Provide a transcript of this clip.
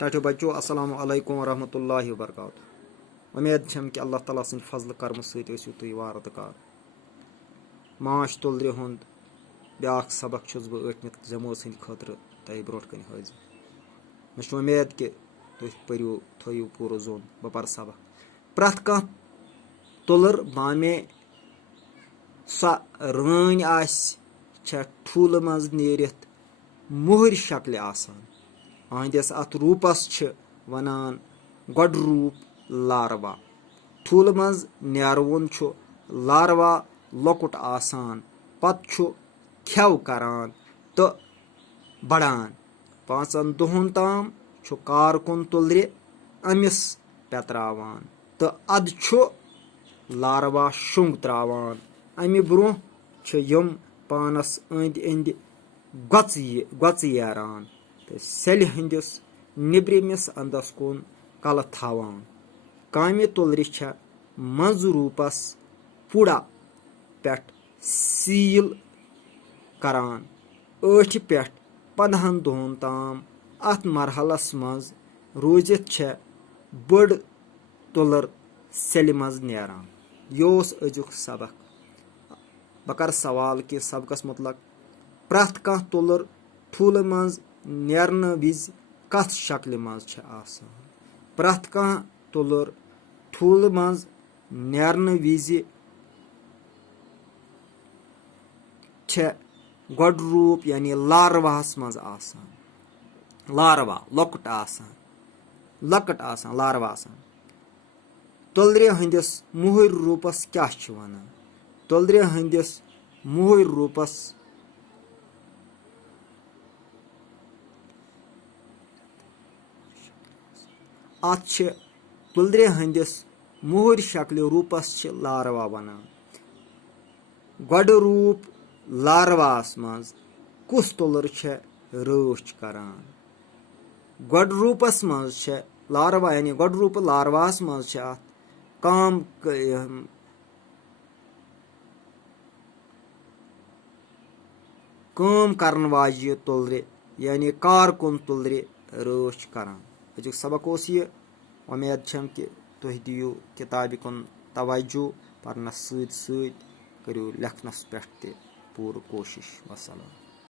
टाटो बच्चों अस्सलाम वालेकुम वरहमतुल्लाहि वबरकातुहू। उम्मीद छम कि अल्लाह ताला सन्द फजल कर्म सहित ٲسِو तुई वारदकार। माश तुलरि हुंद ब्याख सबक छुस बह अठमित जमोत सन्द खतर तय ब्रोट कन हाजिर। मे छ उम्मीद कि तुई परियो थयो पूरा जोन बह पर सबक। प्रथ कह तुलर बामे सा रन आस ठूल मज नेरित मोहर शक्ल आसान। अहंदिस अत रूपस वनान गोड रूप लारवा। ठूल मज नेरवुन लारवा लकुट आसान पत खेव करान तो बड़ान। 5 दुहन ताम कारकुन तुलरे अमिस पेत्रावान तो अद लारवा शुंग त्रावान। अमि ब्रोह यम पानस अंद अंद गोच यारान तो सेल हंदिस निब्रमिस अंदस कुन कल थावान। कामि तुलरि मंज रूपस पुड़ा पेट सील करान। 8 पेट 15 दुहन ताम अत मरहलस मज रूजित बड़ तुलर सेल मज नेरान। योस अजुक सबक। बह कर सवाल कि सबकस मुतलक प्रथ कह तुलर ठूल मज नेरन विज कथ शक्ल मज आसान। प्रथ कह तुलर ठूल मज नेरन विज गोड रूप यानी लारवाहस मज आसान। लारवा लकुट आसान लारवा आसान। तुलरे हंदिस मोहर रूपस क्या वनान। तुलरे हंदिस मोहर रूपस अत तुलरे हंदिस मोहर शक्ल रूपस लारवा वनान। गोड रूप लारवास मज कुस तुलर रच करान। गोड रूपस मज लारवा यानी गोड रूप लारवास मज काम करन वाजि तुलरे यानी कारकुन तुलरे रच करान। अजुक सबक यह। उम्मीद छम कि तुह दियो किताब कुन तवज्जो परनस सत करियो लेखनस पे पूरा कोशिश। वसलाम।